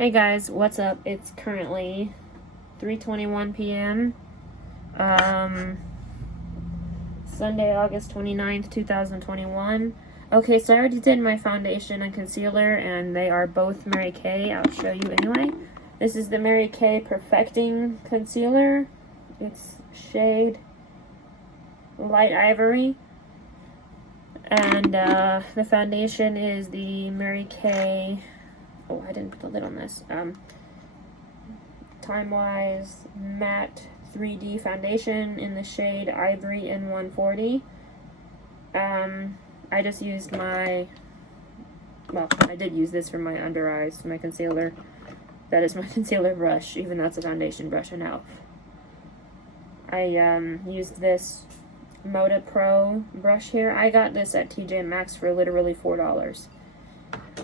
Hey guys, what's up? It's currently 3:21 p.m. Sunday, August 29th, 2021. Okay, so I already did my foundation and concealer, and they are both Mary Kay. I'll show you anyway. This is the Mary Kay Perfecting Concealer. It's shade Light Ivory. And the foundation is the Mary Kay... Oh, I didn't put the lid on this. Time-Wise Matte 3D Foundation in the shade Ivory in 140. I just used my... Well, I did use this for my under eyes, my concealer. That is my concealer brush, even though it's a foundation brush, I know. I used this Moda Pro Brush here. I got this at TJ Maxx for literally $4.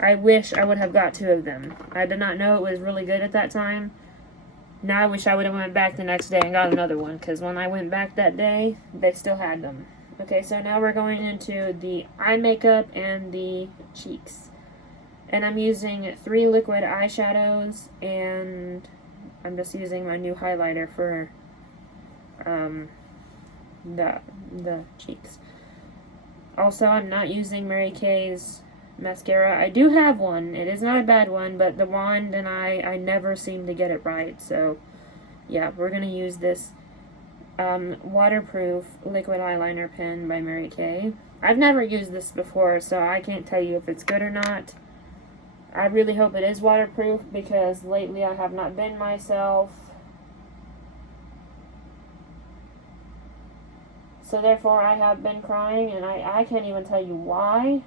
I wish I would have got 2 of them. I did not know it was really good at that time. Now I wish I would have went back the next day and got another one, because when I went back that day, they still had them. Okay, so now we're going into the eye makeup and the cheeks. And I'm using 3 liquid eyeshadows, and I'm just using my new highlighter for the cheeks. Also, I'm not using Mary Kay's mascara. I do have one. It is not a bad one, but the wand and I never seem to get it right. So, yeah, we're going to use this waterproof liquid eyeliner pen by Mary Kay. I've never used this before, so I can't tell you if it's good or not. I really hope it is waterproof, because lately I have not been myself. So therefore I have been crying, and I can't even tell you why.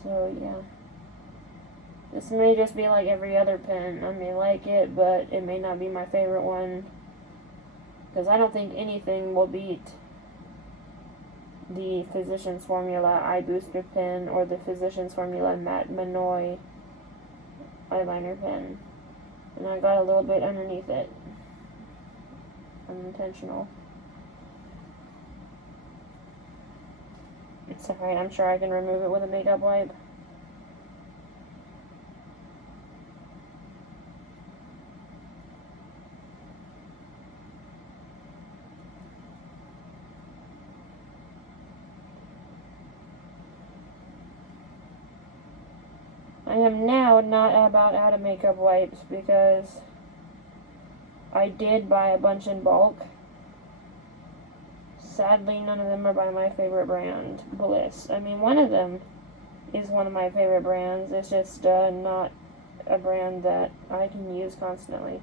So yeah. This may just be like every other pen. I may like it, but it may not be my favorite one. Because I don't think anything will beat the Physicians Formula Eye Booster pen or the Physicians Formula Matte Manoy eyeliner pen. And I got a little bit underneath it. Unintentional. It's alright, I'm sure I can remove it with a makeup wipe. I am now not about out of makeup wipes, because I did buy a bunch in bulk. Sadly, none of them are by my favorite brand, Bliss. I mean, one of them is one of my favorite brands. It's just not a brand that I can use constantly.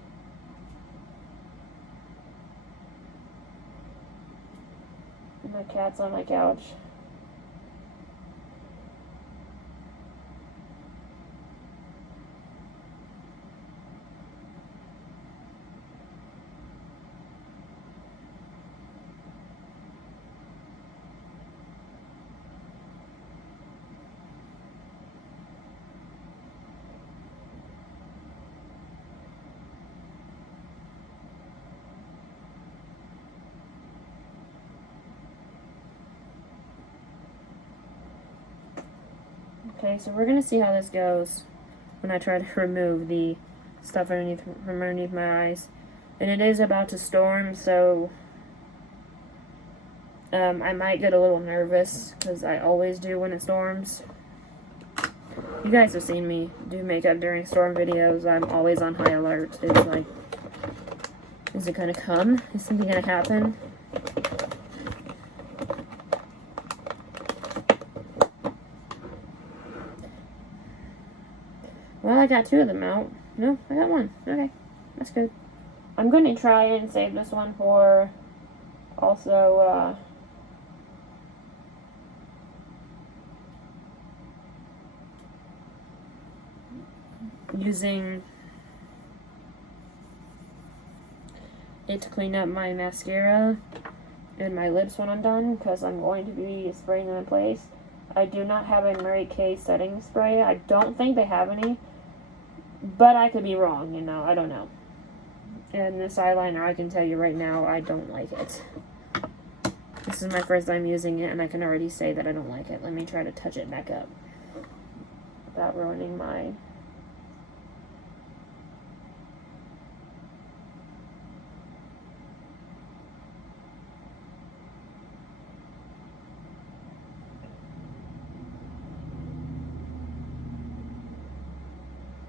My cat's on my couch. Okay, so we're going to see how this goes when I try to remove the stuff from underneath my eyes. And it is about to storm, so I might get a little nervous, because I always do when it storms. You guys have seen me do makeup during storm videos. I'm always on high alert. It's like, is it going to come? Is something going to happen? Well, I got 2 of them out. No, I got 1. Okay, that's good. I'm going to try and save this one for also using it to clean up my mascara and my lips when I'm done, because I'm going to be spraying them in place. I do not have a Mary Kay setting spray. I don't think they have any. But I could be wrong, you know, I don't know. And this eyeliner, I can tell you right now, I don't like it. This is my first time using it, and I can already say that I don't like it. Let me try to touch it back up without ruining my...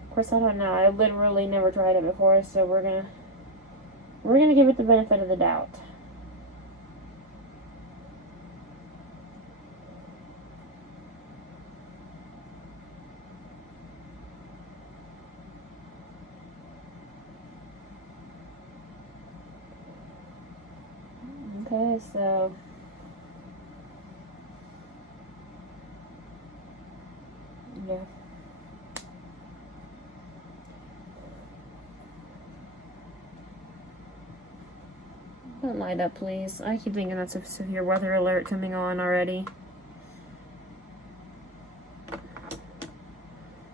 Of course, I don't know. I literally never tried it before, so we're gonna give it the benefit of the doubt. Okay, so yeah. Don't light up, please. I keep thinking that's a severe weather alert coming on already.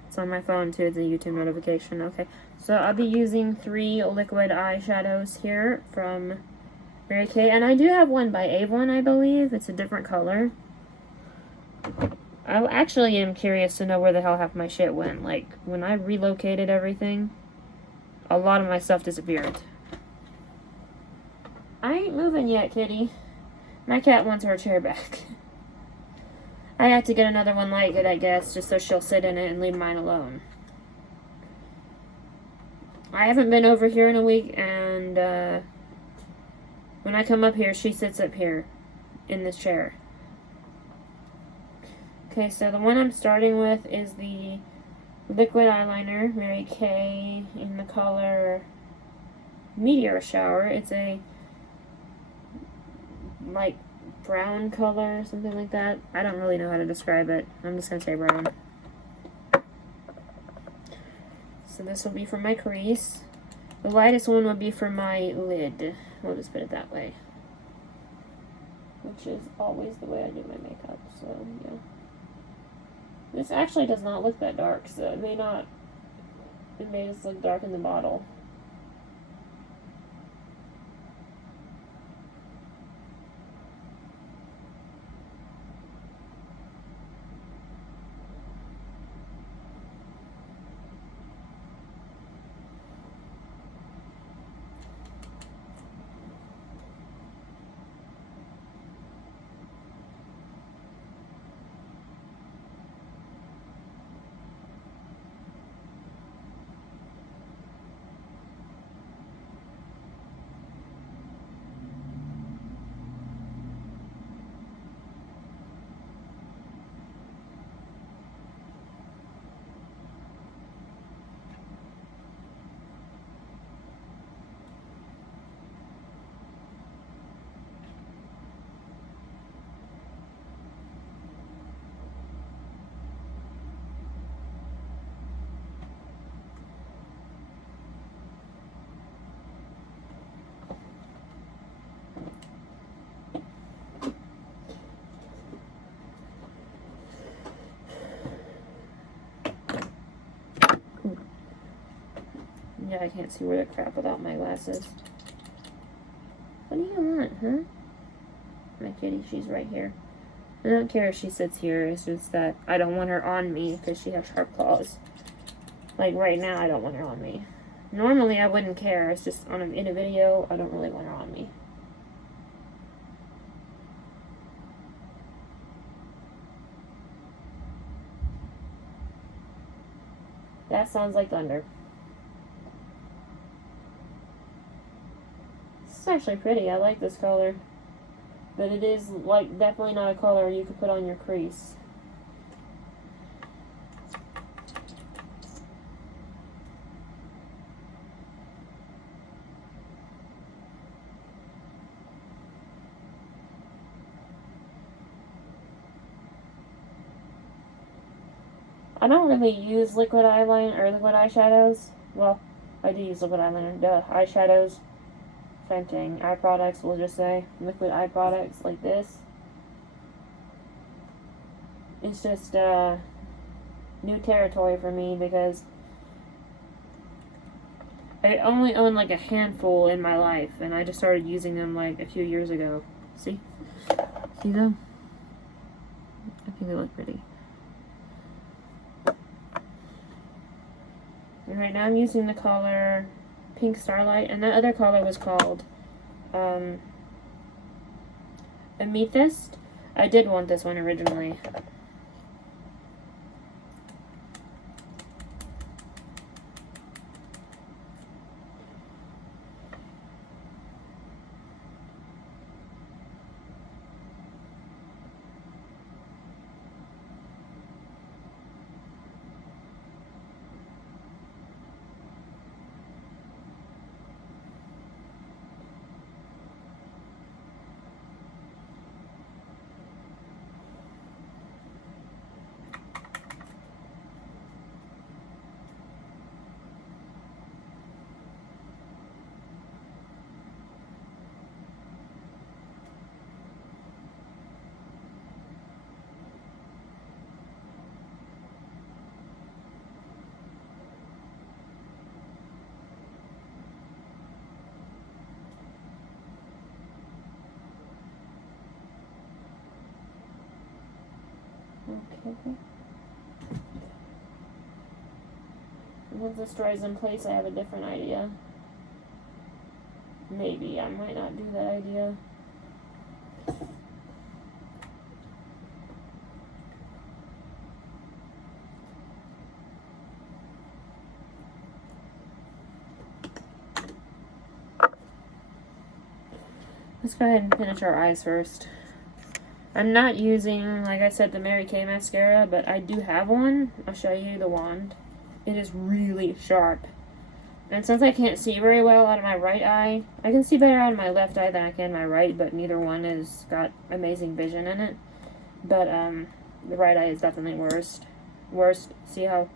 It's on my phone too, it's a YouTube notification. Okay, so I'll be using 3 liquid eyeshadows here from Mary Kay, and I do have one by Avon, I believe. It's a different color. I actually am curious to know where the hell half my shit went. Like, when I relocated everything, a lot of my stuff disappeared. I ain't moving yet, kitty. My cat wants her chair back. I have to get another one like it, I guess, just so she'll sit in it and leave mine alone. I haven't been over here in a week, and when I come up here, she sits up here in this chair. Okay, so the one I'm starting with is the liquid eyeliner, Mary Kay, in the color Meteor Shower. It's a like brown color, something like that. I don't really know how to describe it. I'm just gonna say brown. So this will be for my crease. The lightest one will be for my lid. We'll just put it that way. Which is always the way I do my makeup, so yeah. This actually does not look that dark, so it may just look dark in the bottle. Yeah, I can't see where the crap without my glasses. What do you want, huh? My kitty, she's right here. I don't care if she sits here, it's just that I don't want her on me because she has sharp claws. Like right now, I don't want her on me. Normally, I wouldn't care, it's just in a video, I don't really want her on me. That sounds like thunder. It's actually pretty. I like this color. But it is, like, definitely not a color you could put on your crease. I don't really use liquid eyeliner or liquid eyeshadows. Well, I do use liquid eyeliner. Duh, eyeshadows. Same thing. Eye products, we'll just say. Liquid eye products like this. It's just new territory for me because I only own like a handful in my life and I just started using them like a few years ago. See? See them? I think they look pretty. Alright, now I'm using the color Pink Starlight, and that other color was called Amethyst. I did want this one originally. Okay. Once this dries in place, I have a different idea. Maybe I might not do that idea. Let's go ahead and finish our eyes first. I'm not using, like I said, the Mary Kay mascara, but I do have one. I'll show you the wand. It is really sharp. And since I can't see very well out of my right eye, I can see better out of my left eye than I can my right, but neither one has got amazing vision in it. But the right eye is definitely worst. See how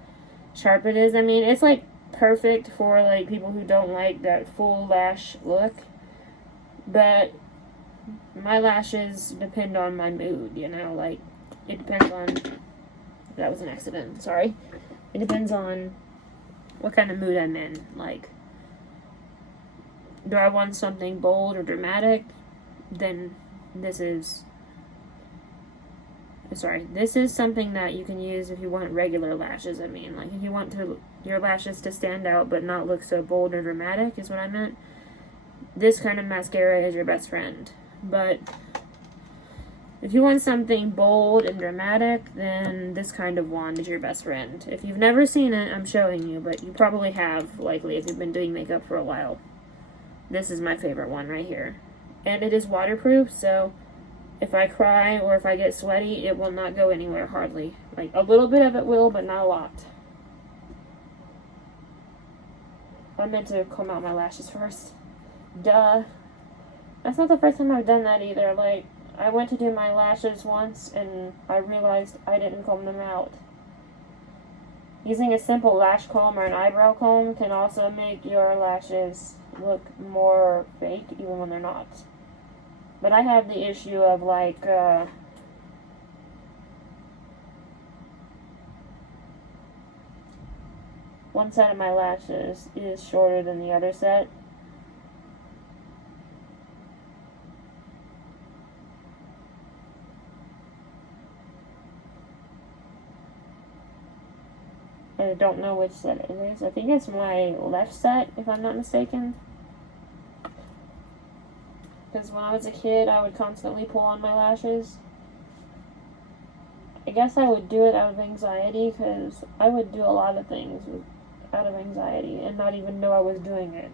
sharp it is? I mean, it's like perfect for like people who don't like that full lash look. But my lashes depend on my mood, you know, like, it depends on, that was an accident, sorry. It depends on what kind of mood I'm in, like, do I want something bold or dramatic? Then this is something that you can use if you want regular lashes, I mean, like, if you want your lashes to stand out but not look so bold or dramatic, is what I meant. This kind of mascara is your best friend. But if you want something bold and dramatic, then this kind of wand is your best friend. If you've never seen it, I'm showing you, but you probably have, likely, if you've been doing makeup for a while. This is my favorite one right here. And it is waterproof, so if I cry or if I get sweaty, it will not go anywhere, hardly. Like, a little bit of it will, but not a lot. I meant to comb out my lashes first. Duh. That's not the first time I've done that either. Like, I went to do my lashes once and I realized I didn't comb them out. Using a simple lash comb or an eyebrow comb can also make your lashes look more fake even when they're not. But I have the issue of like, one set of my lashes is shorter than the other set. I don't know which set it is. I think it's my left set, if I'm not mistaken. Because when I was a kid, I would constantly pull on my lashes. I guess I would do it out of anxiety, because I would do a lot of things out of anxiety and not even know I was doing it.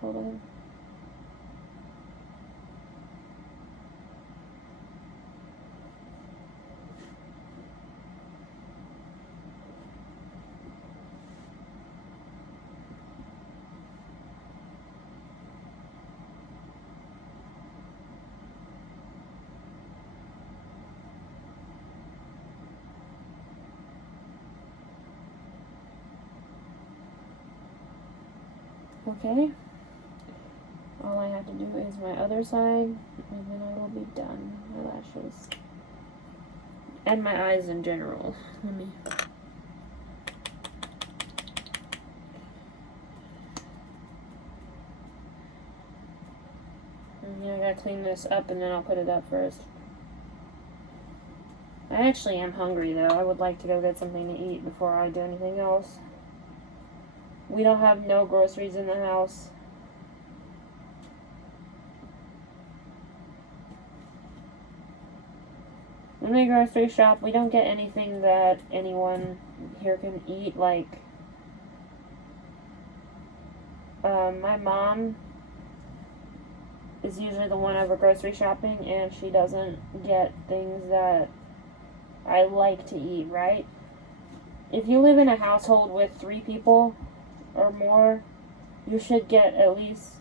Hold on. Okay. All I have to do is my other side, and then I will be done. My lashes. And my eyes in general. Let me... I gotta clean this up and then I'll put it up first. I actually am hungry though. I would like to go get something to eat before I do anything else. We don't have no groceries in the house. When we grocery shop, we don't get anything that anyone here can eat. Like, my mom is usually the one over grocery shopping, and she doesn't get things that I like to eat, right? If you live in a household with 3 people or more, you should get at least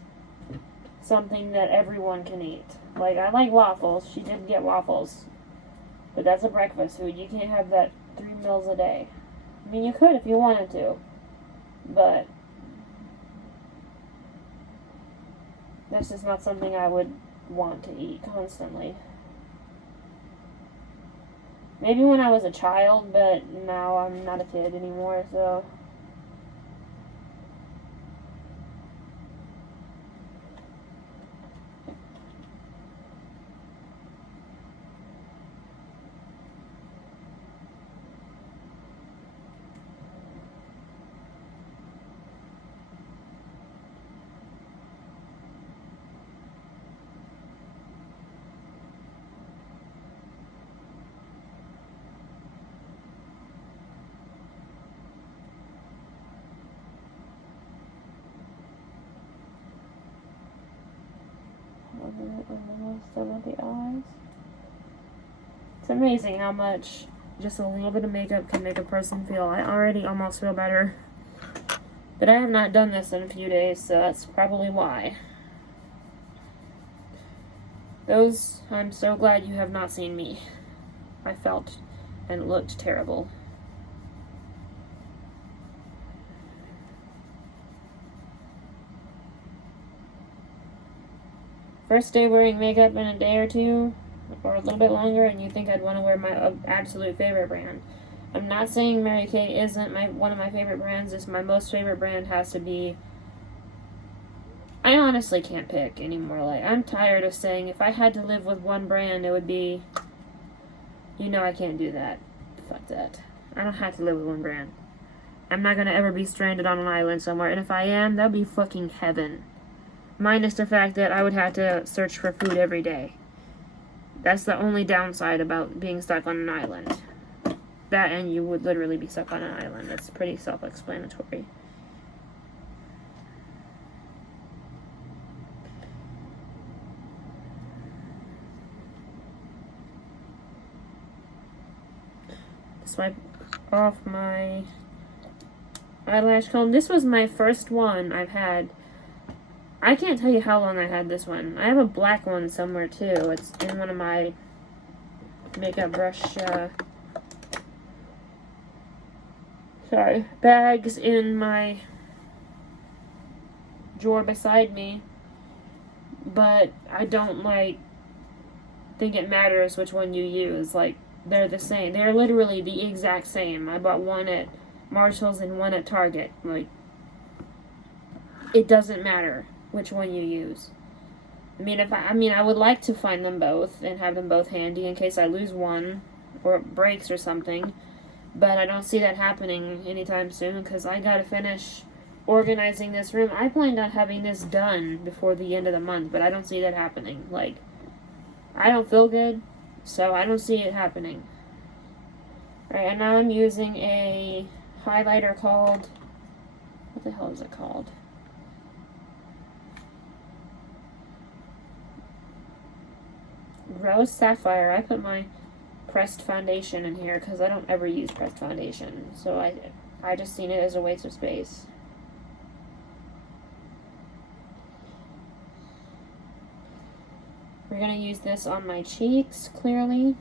something that everyone can eat. Like, I like waffles. She did get waffles. But that's a breakfast food. You can't have that 3 meals a day. I mean, you could if you wanted to. But that's just not something I would want to eat constantly. Maybe when I was a child, but now I'm not a kid anymore, so... some of the eyes. It's amazing how much just a little bit of makeup can make a person feel. I already almost feel better. But I have not done this in a few days, so that's probably why. I'm so glad you have not seen me. I felt and looked terrible. First day wearing makeup in a day or two, or a little bit longer, and you think I'd want to wear my absolute favorite brand. I'm not saying Mary Kay isn't one of my favorite brands. It's my most favorite brand has to be... I honestly can't pick anymore. Like, I'm tired of saying if I had to live with one brand, it would be... You know I can't do that. Fuck that. I don't have to live with one brand. I'm not gonna ever be stranded on an island somewhere, and if I am, that'd be fucking heaven. Minus the fact that I would have to search for food every day. That's the only downside about being stuck on an island. That and you would literally be stuck on an island. That's pretty self-explanatory. Swipe off my eyelash comb. This was my first one I've had. I can't tell you how long I had this one. I have a black one somewhere too. It's in one of my makeup brush bags in my drawer beside me. But I don't think it matters which one you use. Like, they're the same. They're literally the exact same. I bought one at Marshall's and one at Target. Like, it doesn't matter which one you use. I would like to find them both and have them both handy in case I lose one or it breaks or something, but I don't see that happening anytime soon because I gotta finish organizing this room. I planned on having this done before the end of the month, but I don't see that happening. Like, I don't feel good, so I don't see it happening. Alright, and now I'm using a highlighter called, what the hell is it called? Rose Sapphire. I put my pressed foundation in here because I don't ever use pressed foundation. So I just seen it as a waste of space. We're going to use this on my cheeks, clearly.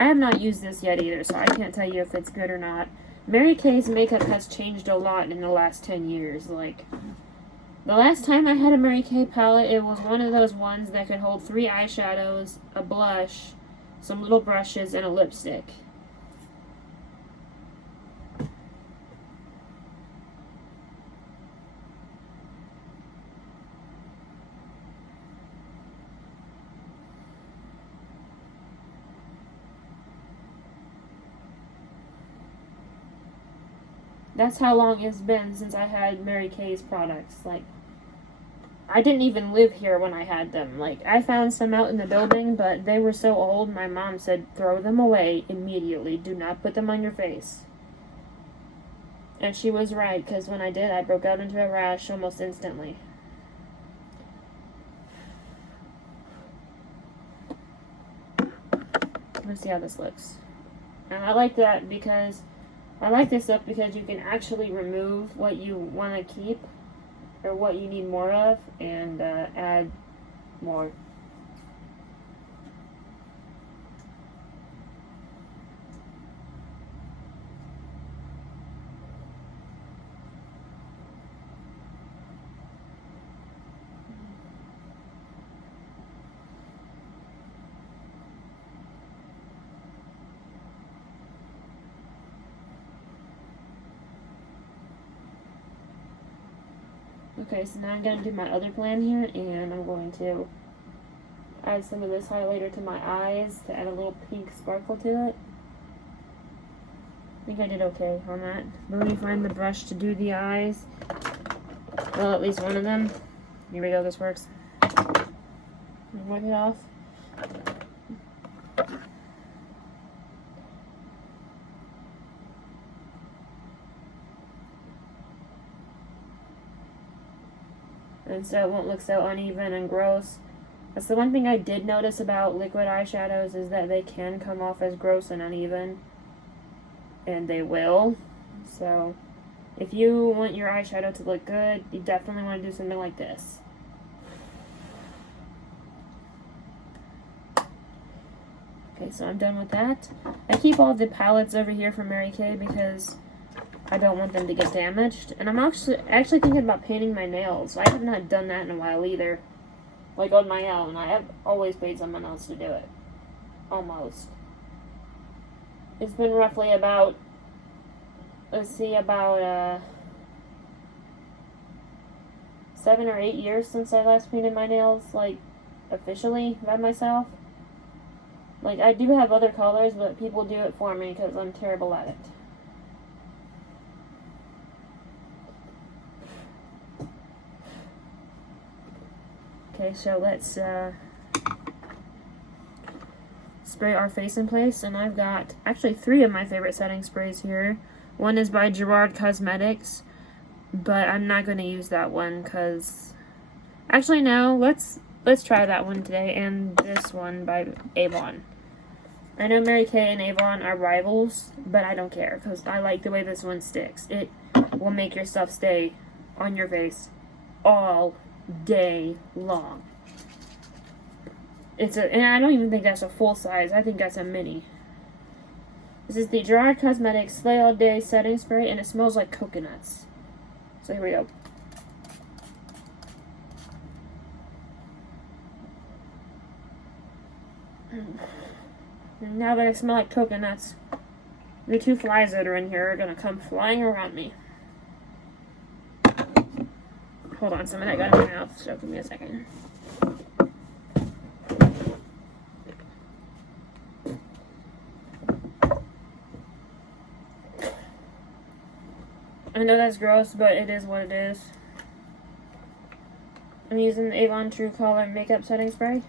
I have not used this yet either, so I can't tell you if it's good or not. Mary Kay's makeup has changed a lot in the last 10 years. Like, the last time I had a Mary Kay palette, it was one of those ones that could hold 3 eyeshadows, a blush, some little brushes, and a lipstick. That's how long it's been since I had Mary Kay's products. Like, I didn't even live here when I had them. Like, I found some out in the building, but they were so old, my mom said, throw them away immediately. Do not put them on your face. And she was right, because when I did, I broke out into a rash almost instantly. Let's see how this looks. And I like that because I like this stuff because you can actually remove what you want to keep or what you need more of and add more. Okay, so now I'm going to do my other plan here, and I'm going to add some of this highlighter to my eyes to add a little pink sparkle to it. I think I did okay on that. But let me find the brush to do the eyes. Well, at least one of them. Here we go, this works. Wipe it off. And so it won't look so uneven and gross. That's the one thing I did notice about liquid eyeshadows is that they can come off as gross and uneven. And they will. So if you want your eyeshadow to look good, you definitely want to do something like this. Okay, so I'm done with that. I keep all the palettes over here from Mary Kay because I don't want them to get damaged. And I'm actually thinking about painting my nails. I have not done that in a while either. Like on my own. I have always paid someone else to do it. Almost. It's been roughly about, let's see, about 7 or 8 years since I last painted my nails, like, officially by myself. Like, I do have other colors, but people do it for me because I'm terrible at it. Okay, so let's spray our face in place, and I've got actually 3 of my favorite setting sprays here. One is by Girard Cosmetics, but I'm not going to use that one because actually no, let's try that one today, and this one by Avon. I know Mary Kay and Avon are rivals, but I don't care because I like the way this one sticks. It will make your stuff stay on your face all day long. And I don't even think that's a full size. I think that's a mini. This is the Girard Cosmetics Slay All Day Setting Spray, and it smells like coconuts. So here we go. And now that I smell like coconuts, the 2 flies that are in here are going to come flying around me. Hold on, some of that got in my mouth, so give me a second. I know that's gross, but it is what it is. I'm using the Avon True Color Makeup Setting Spray.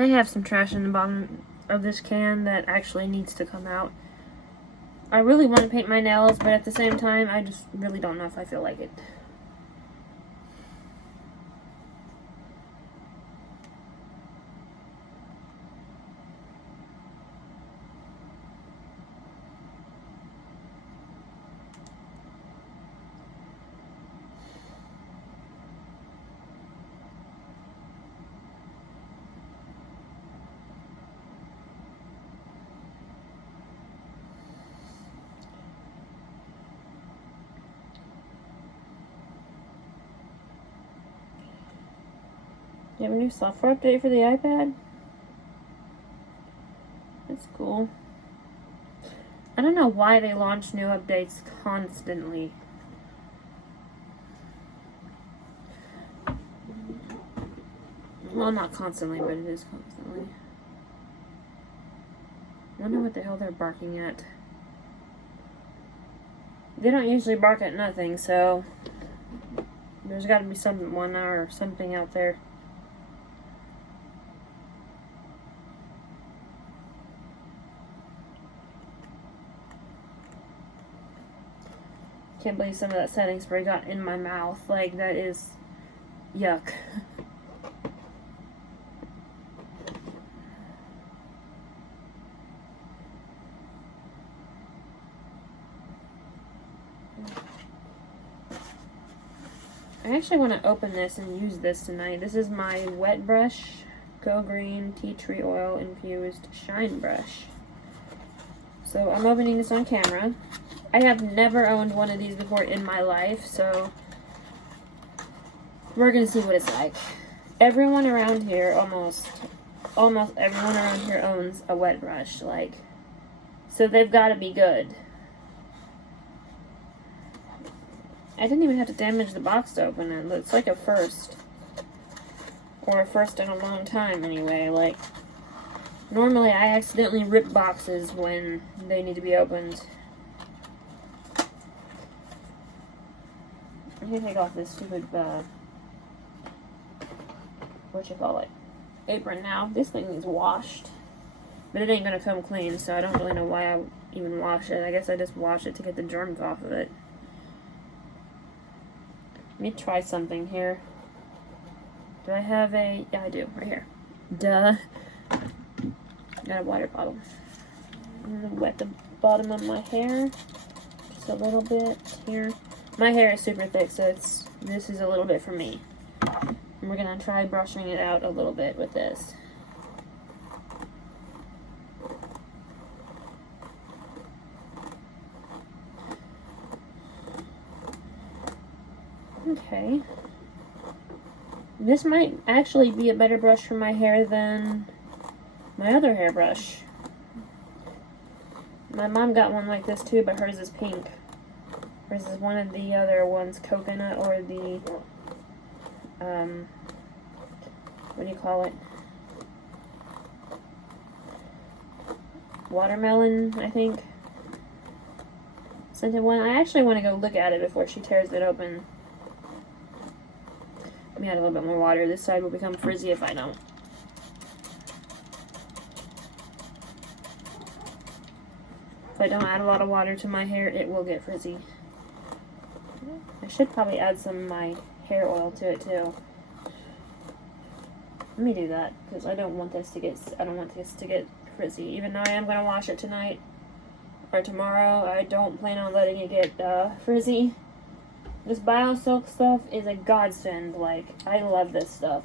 I have some trash in the bottom of this can that actually needs to come out. I really want to paint my nails, but at the same time, I just really don't know if I feel like it. You have a new software update for the iPad? That's cool. I don't know why they launch new updates constantly. Well, not constantly, but it is constantly. I wonder what the hell they're barking at. They don't usually bark at nothing, so there's got to be someone or something out there. Can't believe some of that setting spray got in my mouth. Like, that is yuck. I actually want to open this and use this tonight. This is my wet brush, Go Green Tea Tree Oil Infused Shine Brush. So I'm opening this on camera. I have never owned one of these before in my life, so we're gonna see what it's like. Everyone around here, almost everyone around here owns a wet brush, like, so they've got to be good. I didn't even have to damage the box to open it. It's like a first, or a first in a long time anyway. Like, normally I accidentally rip boxes when they need to be opened. I'm gonna take off this stupid, apron now. This thing is washed, but it ain't gonna come clean, so I don't really know why I even wash it. I guess I just wash it to get the germs off of it. Let me try something here. Do I have a... Yeah, I do. Right here. Duh. Got a water bottle. I'm gonna wet the bottom of my hair just a little bit here. My hair is super thick, so this is a little bit for me. And we're gonna try brushing it out a little bit with this. Okay. This might actually be a better brush for my hair than my other hairbrush. My mom got one like this too, but hers is pink. Hers is one of the other ones, coconut, or the, what do you call it? Watermelon, I think. Scented one. I actually want to go look at it before she tears it open. Let me add a little bit more water. This side will become frizzy if I don't. If I don't add a lot of water to my hair, it will get frizzy. I should probably add some of my hair oil to it too. Let me do that because I don't want this to get frizzy. Even though I am gonna wash it tonight or tomorrow, I don't plan on letting it get frizzy. This BioSilk stuff is a godsend. Like, I love this stuff.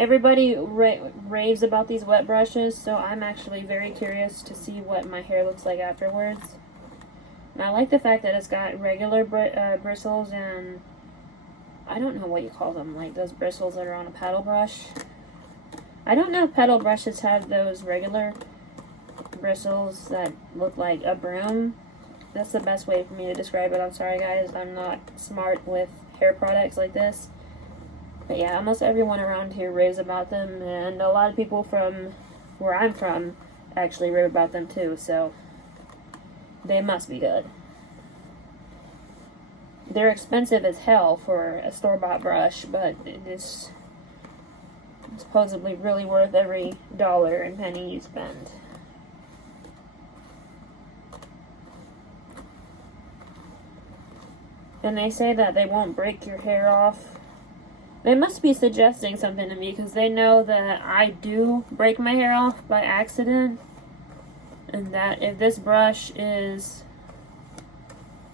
Everybody raves about these wet brushes, so I'm actually very curious to see what my hair looks like afterwards. And I like the fact that it's got regular bristles and I don't know what you call them, like those bristles that are on a paddle brush. I don't know if paddle brushes have those regular bristles that look like a broom. That's the best way for me to describe it. I'm sorry guys, I'm not smart with hair products like this. But yeah, almost everyone around here raves about them, and a lot of people from where I'm from actually rave about them too, so they must be good. They're expensive as hell for a store-bought brush, but it is supposedly really worth every dollar and penny you spend. And they say that they won't break your hair off. They must be suggesting something to me because they know that I do break my hair off by accident. And that if this brush is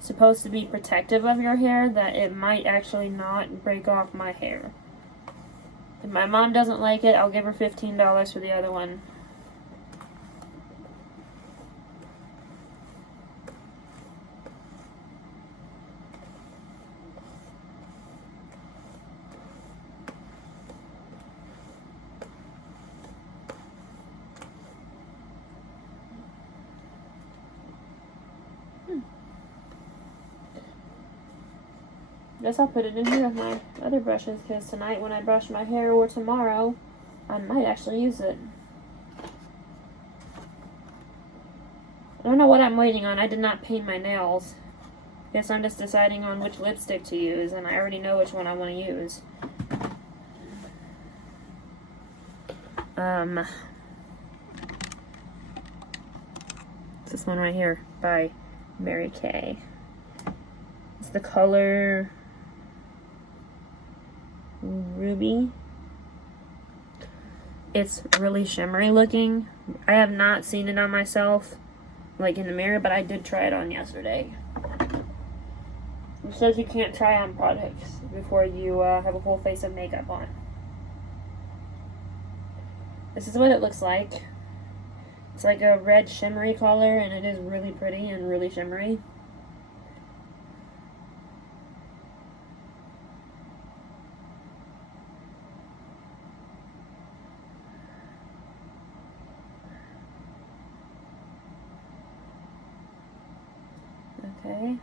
supposed to be protective of your hair, that it might actually not break off my hair. If my mom doesn't like it, I'll give her $15 for the other one. Guess I'll put it in here with my other brushes, because tonight when I brush my hair, or tomorrow, I might actually use it. I don't know what I'm waiting on. I did not paint my nails. Guess I'm just deciding on which lipstick to use, and I already know which one I want to use. It's this one right here by Mary Kay. It's the color Ruby. It's really shimmery looking. I have not seen it on myself, like in the mirror, but I did try it on yesterday. It says you can't try on products before you have a whole face of makeup on. This is what it looks like. It's like a red shimmery color, and it is really pretty and really shimmery. Okay.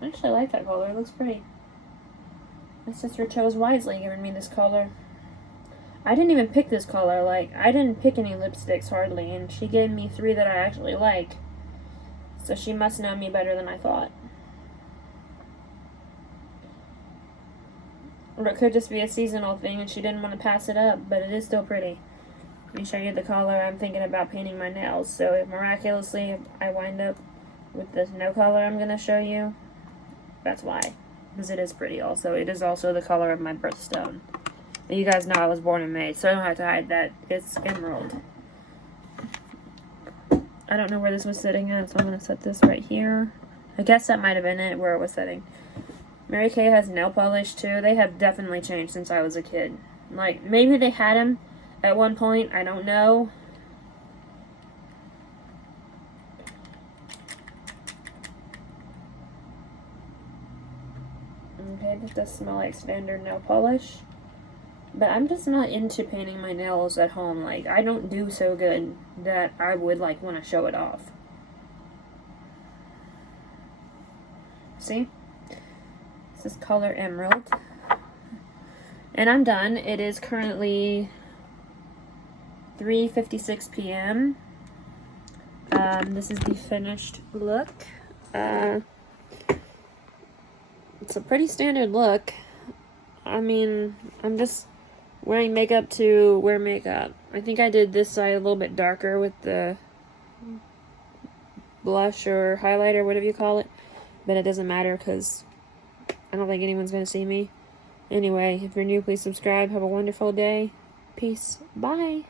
I actually like that color. It looks pretty. My sister chose wisely giving me this color. I didn't even pick this color. Like, I didn't pick any lipsticks hardly, and she gave me 3 that I actually like. So she must know me better than I thought. Or it could just be a seasonal thing and she didn't want to pass it up, but it is still pretty. Let me show you the color I'm thinking about painting my nails. So if miraculously I wind up with this no color I'm going to show you, that's why. Because it is pretty also. It is also the color of my birthstone. You guys know I was born in May, so I don't have to hide that. It's emerald. I don't know where this was sitting at, so I'm going to set this right here. I guess that might have been it, where it was sitting. Mary Kay has nail polish, too. They have definitely changed since I was a kid. Like, maybe they had them at one point. I don't know. Okay, this does smell like standard nail polish. But I'm just not into painting my nails at home. Like, I don't do so good that I would, like, want to show it off. See? This is color emerald. And I'm done. It is currently 3:56 p.m. This is the finished look. It's a pretty standard look. I mean, I'm just wearing makeup to wear makeup. I think I did this side a little bit darker with the blush or highlighter, whatever you call it. But it doesn't matter because I don't think anyone's going to see me. Anyway, if you're new, please subscribe. Have a wonderful day. Peace. Bye.